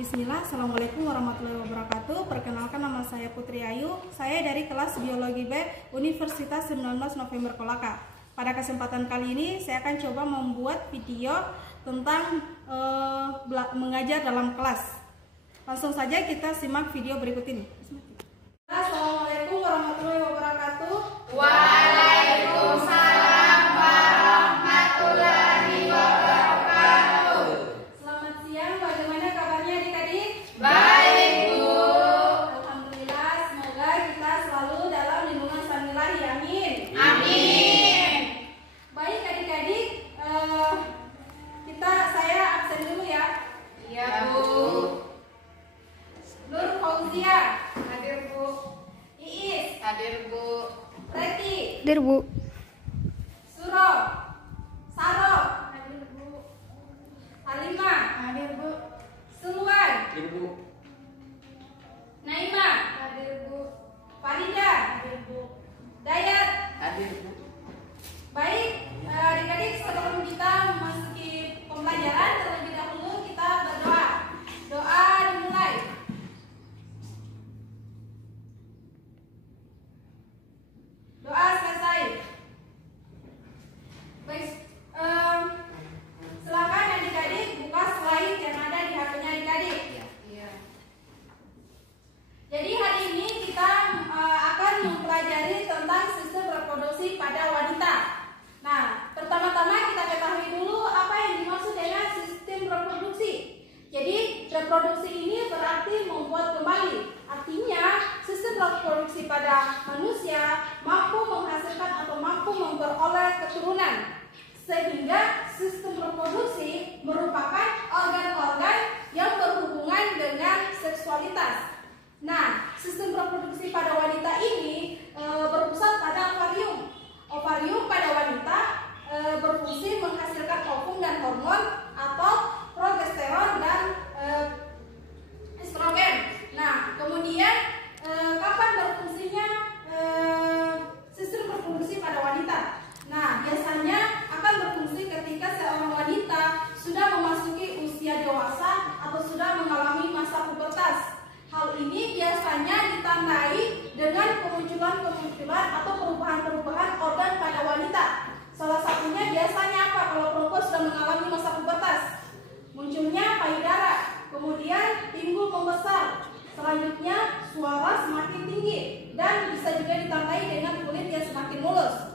Bismillah, Assalamualaikum warahmatullahi wabarakatuh. Perkenalkan, nama saya Putri Ayu. Saya dari kelas Biologi B Universitas 19 November Kolaka. Pada kesempatan kali ini saya akan coba membuat video tentang mengajar dalam kelas. Langsung saja kita simak video berikut ini. Assalamualaikum warahmatullahi wabarakatuh. Waalaikumsalam warahmatullahi wabarakatuh. Selamat siang, bagaimana kabarnya adik-adik? Baik, Bu. Alhamdulillah, semoga kita selalu dalam lindungan Samilahi, amin. Amin. Baik adik-adik, saya absen dulu ya. Iya, Bu. Nur Fauzia, Hadir, Bu. Iis, Hadir, Bu. Reti, Hadir, Bu. Suro, Saro, hadir Bu. Halimah, Hadir, Bu. Suluan, Hadir, Bu. Naima, Hadir, Bu. Farida, Hadir, Bu. Dayat. Hadir, Bu. Baik, adik-adik, sebelum kita memasuki pembelajaran, terlebih dahulu kita berdoa. Doa dimulai. Doa selesai. Baik, silakan adik-adik buka slide yang ada di HP-nya adik-adik. Iya. Jadi hari ini kita akan mempelajari tentang sistem reproduksi pada wanita. Nah, pertama-tama kita ketahui dulu apa yang dimaksud dengan sistem reproduksi. Jadi, reproduksi ini berarti membuat kembali. Artinya, sistem reproduksi pada manusia mampu menghasilkan atau mampu memperoleh keturunan. Sehingga sistem reproduksi merupakan organ-organ yang berhubungan dengan seksualitas. Nah, sistem reproduksi pada wanita ini berpusat pada ovarium. Ovarium pada wanita berfungsi menghasilkan ovum dan hormon atau progesteron dan estrogen. Nah, kemudian kapan berfungsinya sistem reproduksi pada wanita? Nah, biasanya akan berfungsi ketika seorang wanita sudah memasuki usia dewasa atau sudah mengalami masa pubertas. Hal ini biasanya ditandai dengan kemunculan atau perubahan-perubahan organ pada wanita. Salah satunya biasanya apa? Kalau perempuan sudah mengalami masa pubertas, munculnya payudara, kemudian pinggul membesar, selanjutnya suara semakin tinggi, dan bisa juga ditandai dengan kulit yang semakin mulus.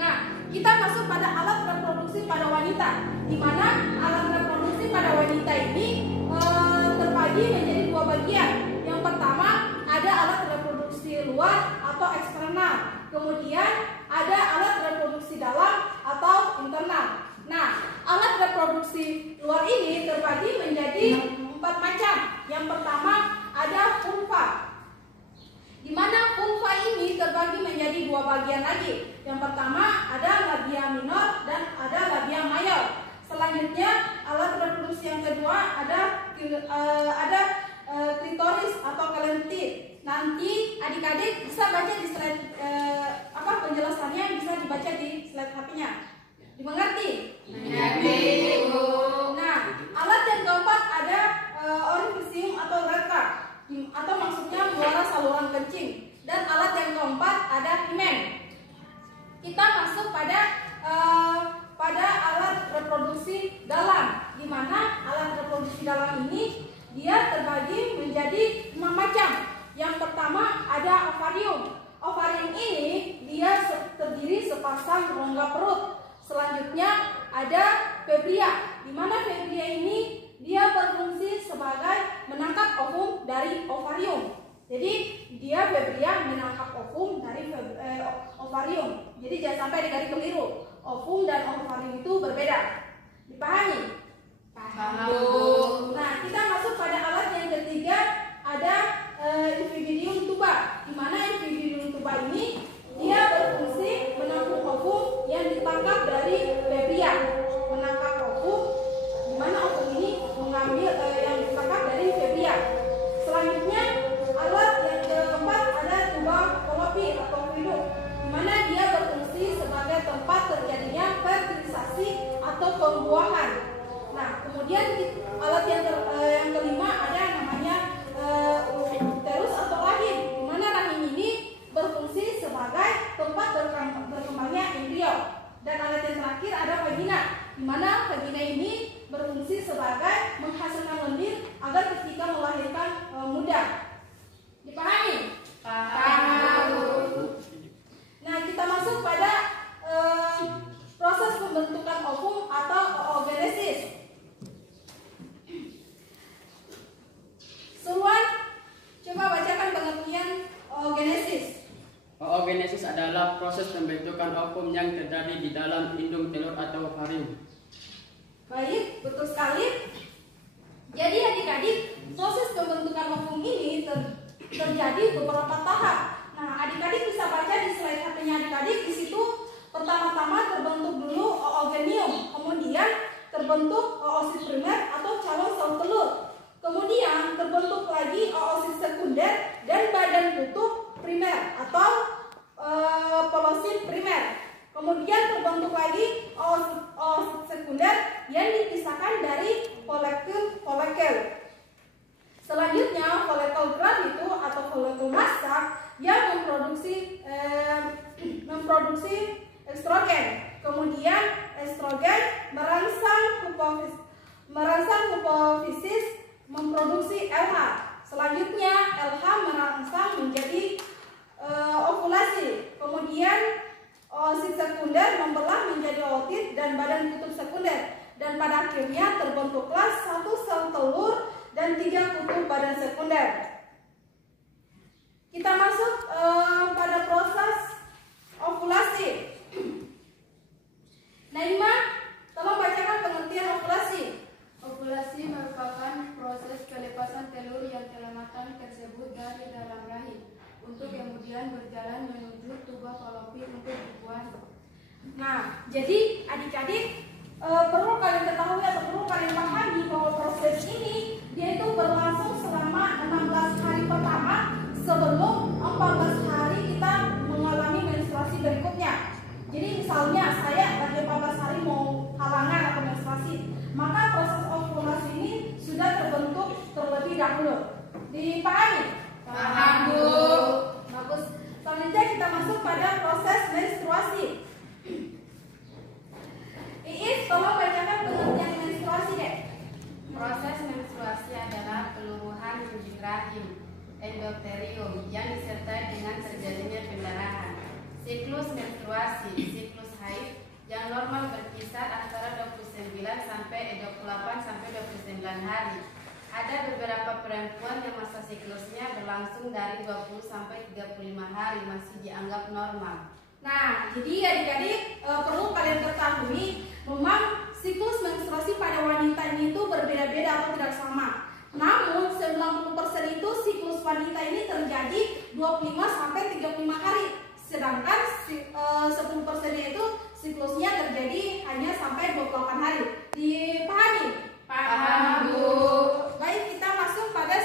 Nah, kita masuk pada alat reproduksi pada wanita, di mana alat reproduksi pada wanita ini terbagi menjadi dua bagian. Yang pertama ada alat reproduksi luar atau eksternal, kemudian ada alat reproduksi dalam atau internal. Nah, alat reproduksi luar ini terbagi menjadi 4 macam. Yang pertama ada vulva, di mana vulva ini terbagi menjadi dua bagian lagi. Yang pertama ada labia minor dan ada labia mayor. Selanjutnya alat reproduksi yang kedua ada klitoris atau kelentir. Nanti adik-adik bisa baca di slide penjelasannya bisa dibaca di slide HP-nya. Dimengerti? Mengerti, Bu. Nah, alat yang keempat ada orifisium atau uretra, atau maksudnya muara saluran kencing. Dan alat yang keempat ada himen. Kita masuk pada alat reproduksi dalam, di mana alat reproduksi dalam ini dia terbagi menjadi 6 macam. Yang pertama ada ovarium. Ovarium ini dia terdiri sepasang rongga perut. Selanjutnya ada fibria, di mana fibria ini dia berfungsi sebagai menangkap ovum dari ovarium. Jadi dia fibria menangkap ovum dari ovarium. Jadi jangan sampai dikali keliru. Ovum dan ovarium itu berbeda. Dipahami? Paham, Bu. Nah, kita masuk pada alat yang ketiga, ada infibidium tuba, di mana infibidium tuba ini dia berfungsi menampung ovum yang ditangkap dari fibria. Menangkap ovum, di mana ovum ini proses pembentukan ovum yang terjadi di dalam indung telur atau varin. Baik, betul sekali. Jadi adik-adik, proses pembentukan ovum ini terjadi beberapa tahap. Nah, adik-adik bisa baca di slide HP-nya adik-adik. Di situ pertama-tama terbentuk dulu oogonium, kemudian terbentuk oosit primer atau calon sel telur. Kemudian terbentuk lagi oosit sekunder dan badan kutub primer atau pelosit primer. Kemudian terbentuk lagi oosit sekunder yang dipisahkan dari folikel. Selanjutnya folikel grad itu atau folikel masak yang memproduksi estrogen. Kemudian estrogen merangsang hipofisis memproduksi LH. Selanjutnya LH merangsang menjadi ovulasi. Kemudian oosit sekunder membelah menjadi ootit dan badan kutub sekunder. Dan pada akhirnya terbentuklah 1 sel telur dan 3 kutub badan sekunder. Kita masuk pada proses ovulasi. Naima, tolong bacakan pengertian ovulasi. Ovulasi merupakan proses pelepasan telur yang telah matang tersebut dari dalam rahim untuk kemudian berjalan menuju tuba falopin untuk dibuang. Nah, jadi adik-adik perlu kalian ketahui atau perlu kalian pahami bahwa proses ini dia itu berlangsung selama 16 hari pertama sebelum 14 hari kita mengalami menstruasi berikutnya. Jadi misalnya saya lagi 14 hari mau halangan atau menstruasi, maka proses ovulasi ini sudah terbentuk terlebih dahulu. Dipahami? Paham, Bu. Bagus. Selanjutnya kita masuk pada proses menstruasi. Iis, tolong bacakan pengertian menstruasi deh. Proses menstruasi adalah peluruhan menjadi rahim, endothelium yang disertai dengan terjadinya pendarahan. Siklus menstruasi, siklus haid yang normal berkisar antara 29 sampai 28 sampai 29 hari. Ada beberapa perempuan yang masa siklusnya berlangsung dari 20 sampai 35 hari masih dianggap normal. Nah, jadi adik-adik perlu kalian ketahui memang siklus menstruasi pada wanita ini itu berbeda-beda atau tidak sama. Namun 90% itu siklus wanita ini terjadi 25 sampai 35 hari. Sedangkan 10%-nya itu siklusnya terjadi hanya sampai 28 hari. Dipahami? Paham, Bu. Baik, kita masuk pada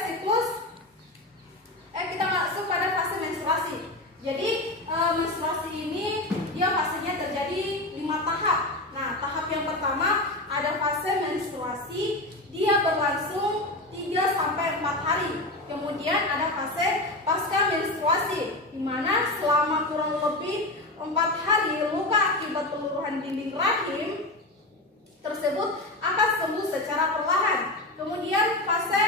fase menstruasi. Jadi menstruasi ini dia fasenya terjadi 5 tahap. Nah, tahap yang pertama ada fase menstruasi, dia berlangsung 3 sampai 4 hari. Kemudian ada fase pasca menstruasi, di mana selama kurang lebih 4 hari luka akibat peluruhan dinding rahim tersebut akan sembuh secara perlahan. Kemudian fase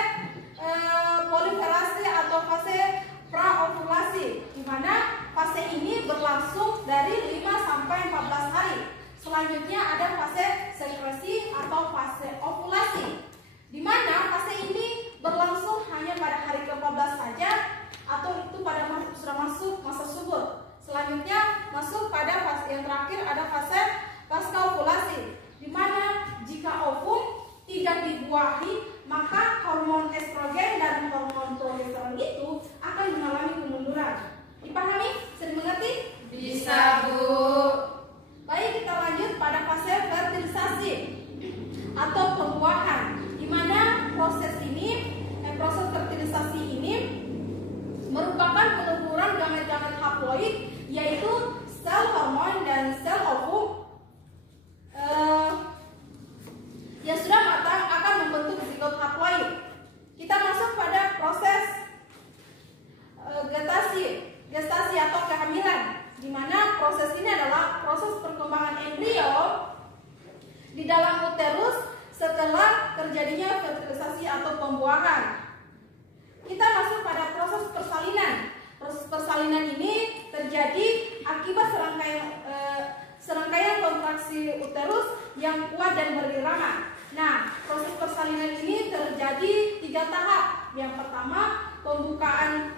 proliferasi atau fase praovulasi, di mana fase ini berlangsung dari 5 sampai 14 hari. Selanjutnya ada fase sekresi atau fase ovulasi, di mana fase ini berlangsung hanya pada hari ke-14 saja atau itu pada sudah masuk masa subur. Selanjutnya masuk pada fase yang terakhir ada fase pasca ovulasi, di mana jika ovum tidak dibuahi maka hormon estrogen dan hormon progesteron itu akan mengalami kemunduran. Dipahami? Bisa dimengerti? Bisa, Bu. Baik, kita lanjut pada fase fertilisasi atau pembuahan, di mana proses fertilisasi ini merupakan peleburan gamet-gamet haploid, yaitu sel hormon dan sel ovum yang sudah matang akan membentuk zigot haploid. Kita masuk pada proses gestasi atau kehamilan, di mana proses ini adalah proses perkembangan embrio di dalam uterus setelah terjadinya fertilisasi atau pembuahan. Kita masuk pada proses persalinan. Proses persalinan ini terjadi akibat serangkaian kontraksi uterus yang kuat dan berirama. Nah, proses persalinan ini terjadi 3 tahap. Yang pertama, pembukaan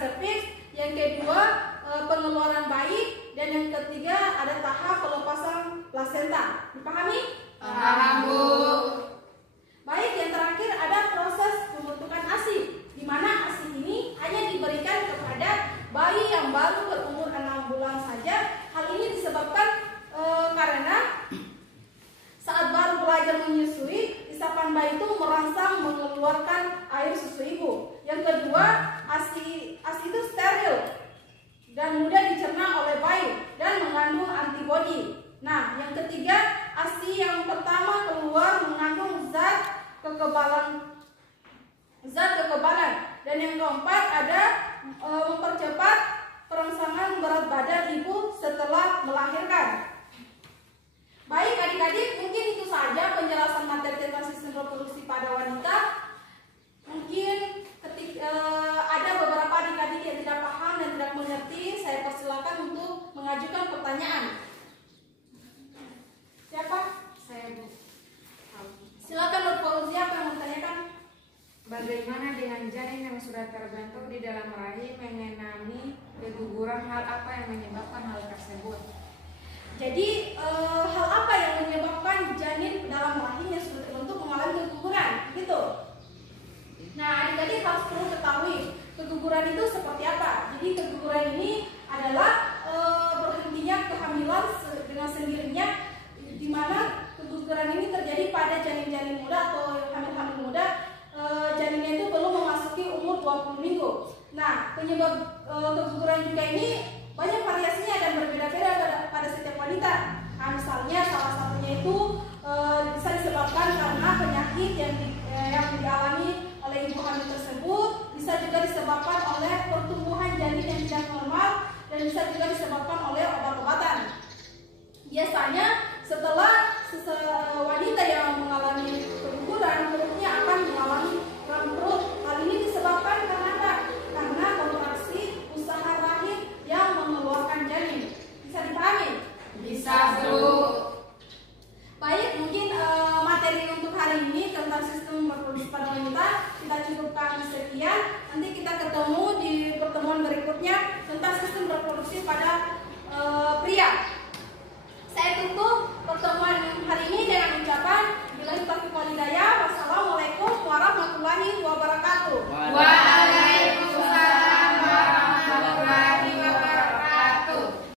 serviks. Yang kedua, pengeluaran bayi, dan yang ketiga ada tahap pelepasan plasenta. Dipahami? Paham, Bu. Baik, yang terakhir ada proses pembentukan ASI, di mana ASI ini hanya diberikan kepada bayi yang baru berumur 6 bulan saja. Hal ini disebabkan karena saat baru belajar menyusui, isapan bayi itu merangsang mengeluarkan air susu ibu. Yang kedua, ASI itu steril dan mudah dicerna oleh bayi dan mengandung antibodi. Nah, yang ketiga, ASI yang pertama keluar mengandung zat kekebalan. Dan yang keempat ada mempercepat perangsangan berat badan ibu setelah melahirkan. Baik adik-adik, mungkin itu saja penjelasan materi tentang sistem reproduksi pada wanita. Mungkin ada beberapa adik-adik yang tidak paham dan tidak mengerti, saya persilakan untuk mengajukan pertanyaan. Siapa? Saya, Bu. Silakan Dr. Fauzi, apa yang mau ditanyakan? Bagaimana dengan janin yang sudah terbentuk di dalam rahim mengalami keguguran? Hal apa yang menyebabkan hal tersebut? Jadi hal apa yang menyebabkan janin dalam rahim yang sudah terbentuk mengalami keguguran, gitu? Nah, adik-adik harus perlu ketahui keguguran itu seperti apa. Jadi keguguran ini adalah berhentinya kehamilan dengan sendirinya, di mana keguguran ini terjadi pada janin-janin muda atau hamil-hamil muda. Janinnya itu belum memasuki umur 20 minggu. Nah, penyebab keguguran juga ini banyak variasinya dan berbeda-beda pada setiap wanita. Nah, misalnya salah satunya itu bisa disebabkan karena penyakit yang dialami oleh ibu hamil tersebut, bisa juga disebabkan oleh pertumbuhan janin yang tidak normal, dan bisa juga disebabkan oleh obat-obatan. Biasanya setelah wanita yang mengalami keguguran, perutnya akan mengalami kram perut. Hal ini disebabkan karena kontraksi usaha rahim yang mengeluarkan janin. Bisa dipahami? Bisa, Bu. Baik, mungkin materi untuk hari ini tentang sistem reproduksi pada wanita kita cukupkan sekian. Nanti kita ketemu di pertemuan berikutnya tentang sistem reproduksi pada pria. Saya tutup pertemuan hari ini dengan ucapan billahi taufiq wal hidayah. Wassalamualaikum warahmatullahi wabarakatuh.